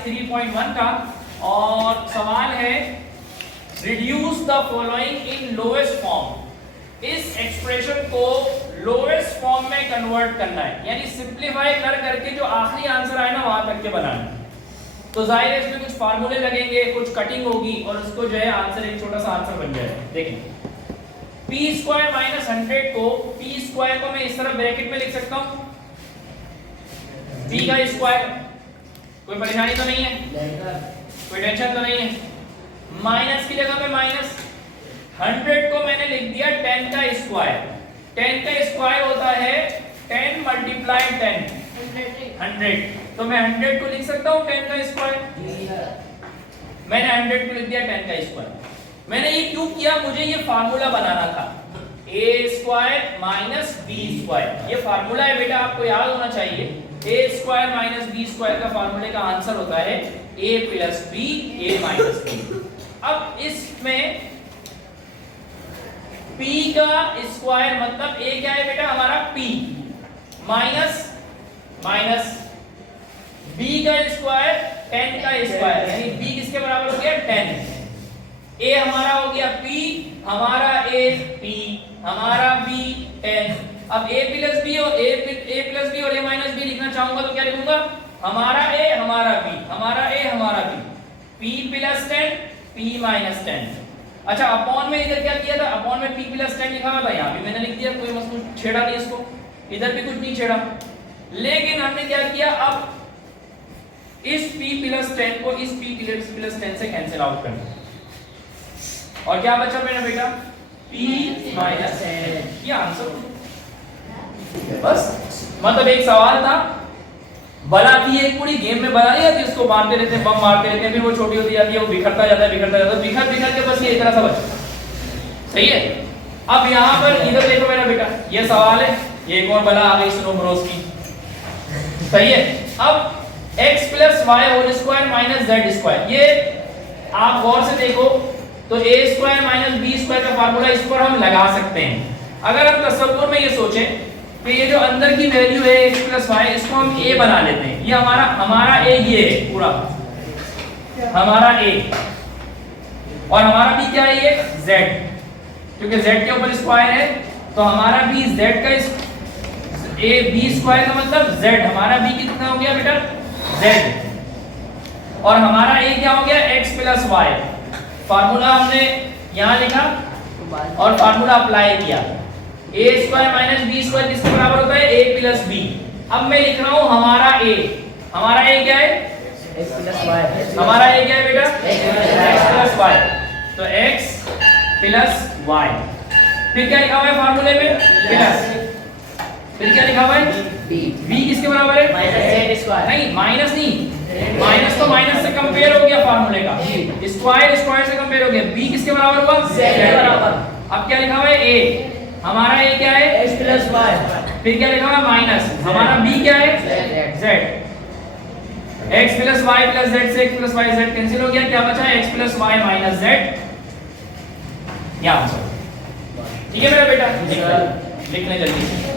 Exercise 3.1 का, और सवाल है reduce the following in lowest form. इस एक्सप्रेशन को लोएस्ट फॉर्म में कन्वर्ट करना है, यानी सिंपलीफाई कर करके जो आखिरी आंसर आए ना वहां तक के बनाना है। तो जाहिर है इसमें कुछ फार्मूले लगेंगे, कुछ कटिंग होगी और उसको जो है आंसर एक छोटा सा आंसर बन जाएगा। देखिए p स्क्वायर माइनस 100 को, p स्क्वायर को मैं इस तरह ब्रैकेट में लिख सकता हूं, p का स्क्वायर, कोई परेशानी तो नहीं है, कोई टेंशन तो नहीं है। माइनस की जगह पे माइनस, 100 को मैंने लिख दिया 10 का स्क्वायर। 10 का स्क्वायर होता है 10 मल्टीप्लाई 10 100, तो मैं 100 को लिख सकता हूं 10 का स्क्वायर। मैंने 100 को लिख दिया 10 का स्क्वायर। मैंने ये क्यों किया, मुझे ये फार्मूला बनाना था, a square minus b square. ये फार्मूला है बेटा, आपको याद होना चाहिए। a square minus b square का फार्मूले का आंसर होता है a plus b, a minus b। अब इसमें p का स्क्वायर मतलब a क्या है बेटा हमारा p, माइनस माइनस b का स्क्वायर 10 का स्क्वायर, यानी b किसके बराबर हो गया 10। a हमारा हो गया p, हमारा a p, हमारा b 10। अब a प्लस b और a प्लस b और a माइनस b लिखना चाहूंगा तो क्या लिखूंगा, हमारा a हमारा b, हमारा a हमारा b, p plus 10 p minus 10। अच्छा अपॉन में इधर क्या किया था, अपॉन में p प्लस 10 लिखा हुआ था, यहाँ भी मैंने लिख दिया, कोई मसला छेड़ा नहीं इसको, इधर भी कुछ नहीं छेड़ा। लेकिन हमने क्या किया, अब इस p प्लस 10 को इस p प्लस 10 से कैंसिल आउट कर दिया, और क्या बचा मेरा बेटा p माइनस 10। ये आंसर बस, मतलब एक सवाल था, बला की एक पूरी गेम में बनाई है, जिसको मारते रहते हैं, बम मारते रहते हैं, फिर वो छोटी होती जाती है, वो बिखरता जाता है, बिखरता जाता है, बिखर बिखर के बस ये इतना सा बचा। सही है। अब यहाँ पर इधर देखो मेरा बेटा, ये सवाल है, ये एक और बला आ गई स्नोमरोज की। सही है। अब x plus y whole square minus z square, ये आप गौर से देखो तो a square minus b square का फार्मूला इस पर हम लगा सकते हैं। अगर हम तसव्वुर में ये सोचें कि ये जो अंदर की वैल्यू है x प्लस वाई, इसको हम a बना लेते हैं, ये हमारा a ये है पूरा हमारा a, और हमारा b क्या है ये z, क्योंकि z के ऊपर स्क्वायर है, तो हमारा b z का a b स्क्वायर का मतलब z, हमारा b कितना हो गया बेटा z, और हमारा a क्या हो गया x प्लस वाई। फार्मूला हमने यहाँ लिखा और फार्मूला अप्लाई किया, a square minus b square किसके बराबर होता है a प्लस b। अब मैं लिख रहा हूँ हमारा a, हमारा a क्या है x प्लस y, हमारा a क्या है बेटा x प्लस y, तो x प्लस y। फिर क्या लिखा हुआ है फार्मूले में प्लस, फिर क्या लिखा हुआ है b किसके बराबर है माइनस z स्क्वायर, नहीं माइनस नहीं, माइनस तो माइनस से कंपेयर हो गया फार्मूले का, स्क्वायर स्क्वायर से कंपेयर हो गया, b किसके बराबर हुआ z के बराबर। अब क्या लिखा हुआ है a, हमारा a क्या है x प्लस y, फिर क्या लिखा हुआ है माइनस, हमारा b क्या है z, x plus y plus z से x plus y z cancel हो गया, क्या बचा है x plus y minus z। ये आंसर ठीक है मेरा बेटा, लिख ले जल्दी से।